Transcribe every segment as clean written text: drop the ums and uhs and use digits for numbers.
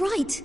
right.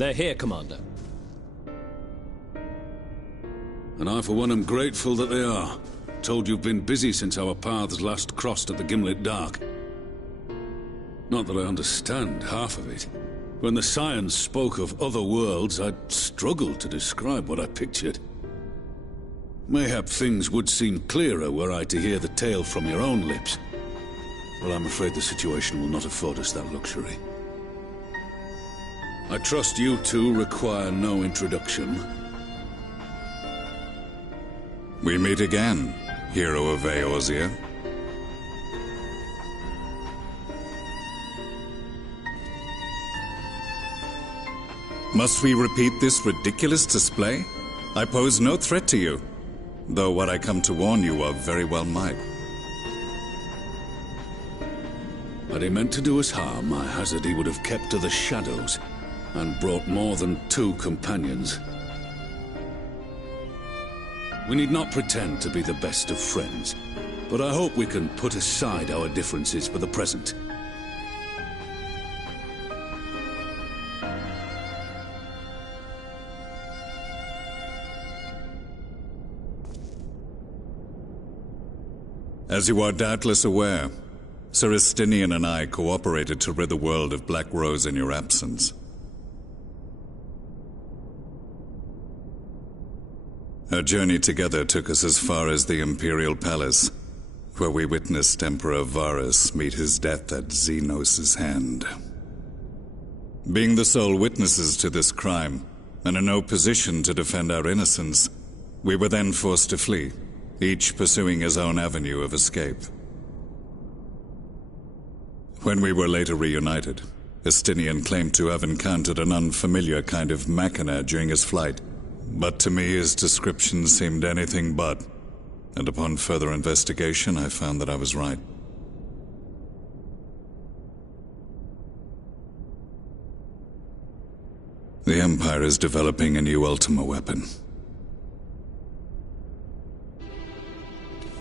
They're here, Commander. And I, for one, am grateful that they are. Told you've been busy since our paths last crossed at the Gimlet Dark. Not that I understand half of it. When the Scions spoke of other worlds, I'd struggled to describe what I pictured. Mayhap things would seem clearer were I to hear the tale from your own lips. But I'm afraid the situation will not afford us that luxury. I trust you two require no introduction. We meet again, hero of Eorzea. Must we repeat this ridiculous display? I pose no threat to you, though what I come to warn you of very well might. Had he meant to do us harm, I hazard he would have kept to the shadows, and brought more than 2 companions. We need not pretend to be the best of friends, but I hope we can put aside our differences for the present. As you are doubtless aware, Sir Estinian and I cooperated to rid the world of Black Rose in your absence. Our journey together took us as far as the Imperial Palace, where we witnessed Emperor Varus meet his death at Xenos' hand. Being the sole witnesses to this crime, and in no position to defend our innocence, we were then forced to flee, each pursuing his own avenue of escape. When we were later reunited, Estinian claimed to have encountered an unfamiliar kind of machina during his flight, but to me his description seemed anything but, and upon further investigation I found that I was right. The Empire is developing a new Ultima weapon.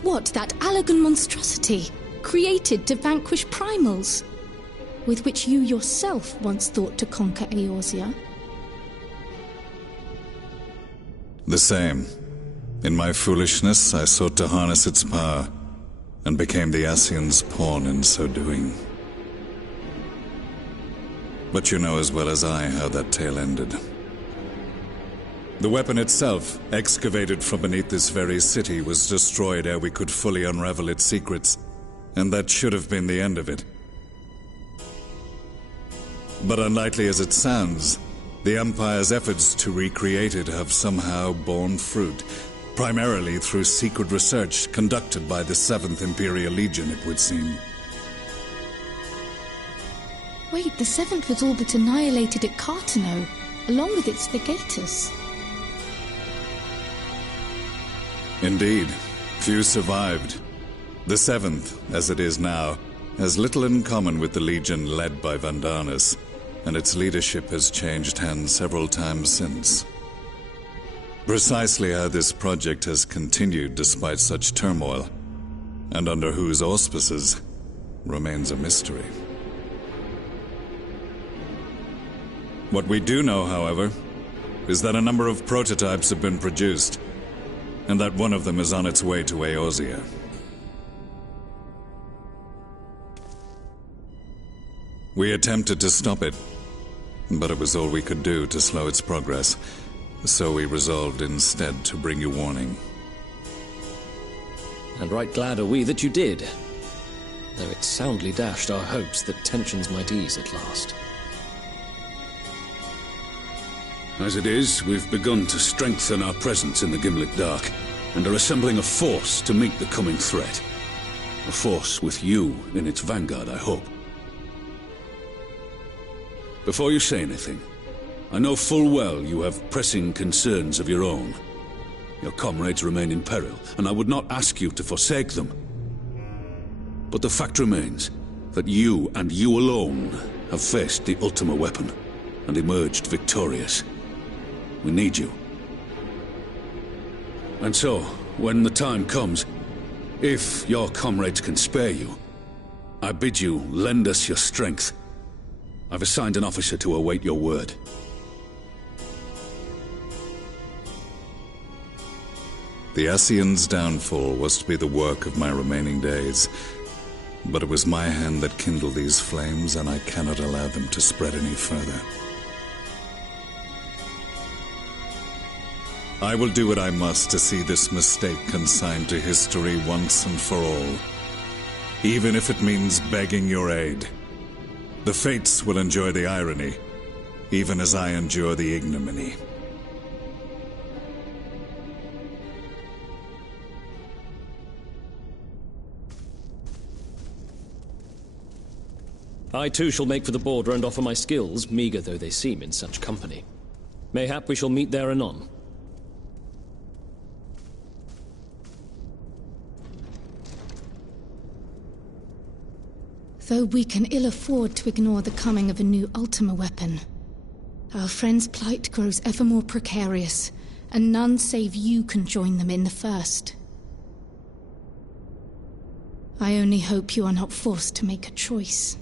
What, that Allagan monstrosity, created to vanquish primals, with which you yourself once thought to conquer Eorzea? The same. In my foolishness, I sought to harness its power, and became the Ascian's pawn in so doing. But you know as well as I how that tale ended. The weapon itself, excavated from beneath this very city, was destroyed ere we could fully unravel its secrets, and that should have been the end of it. But unlikely as it sounds, the Empire's efforts to recreate it have somehow borne fruit, primarily through secret research conducted by the 7th Imperial Legion, it would seem. Wait, the 7th was all but annihilated at Cartano, along with its Legatus. Indeed, few survived. The 7th, as it is now, has little in common with the Legion led by Vandanus, and its leadership has changed hands several times since. Precisely how this project has continued despite such turmoil, and under whose auspices, remains a mystery. What we do know, however, is that a number of prototypes have been produced, and that one of them is on its way to Eorzea. We attempted to stop it, but it was all we could do to slow its progress, so we resolved instead to bring you warning. And right glad are we that you did, though it soundly dashed our hopes that tensions might ease at last. As it is, we've begun to strengthen our presence in the Gimlet Dark, and are assembling a force to meet the coming threat. A force with you in its vanguard, I hope. Before you say anything, I know full well you have pressing concerns of your own. Your comrades remain in peril, and I would not ask you to forsake them. But the fact remains that you, and you alone, have faced the Ultima weapon, and emerged victorious. We need you. And so, when the time comes, if your comrades can spare you, I bid you lend us your strength. I've assigned an officer to await your word. The Ascian's downfall was to be the work of my remaining days, but it was my hand that kindled these flames, and I cannot allow them to spread any further. I will do what I must to see this mistake consigned to history once and for all, even if it means begging your aid. The Fates will enjoy the irony, even as I endure the ignominy. I too shall make for the border and offer my skills, meagre though they seem in such company. Mayhap we shall meet there anon. Though we can ill afford to ignore the coming of a new Ultima weapon, our friend's plight grows ever more precarious, and none save you can join them in the first. I only hope you are not forced to make a choice.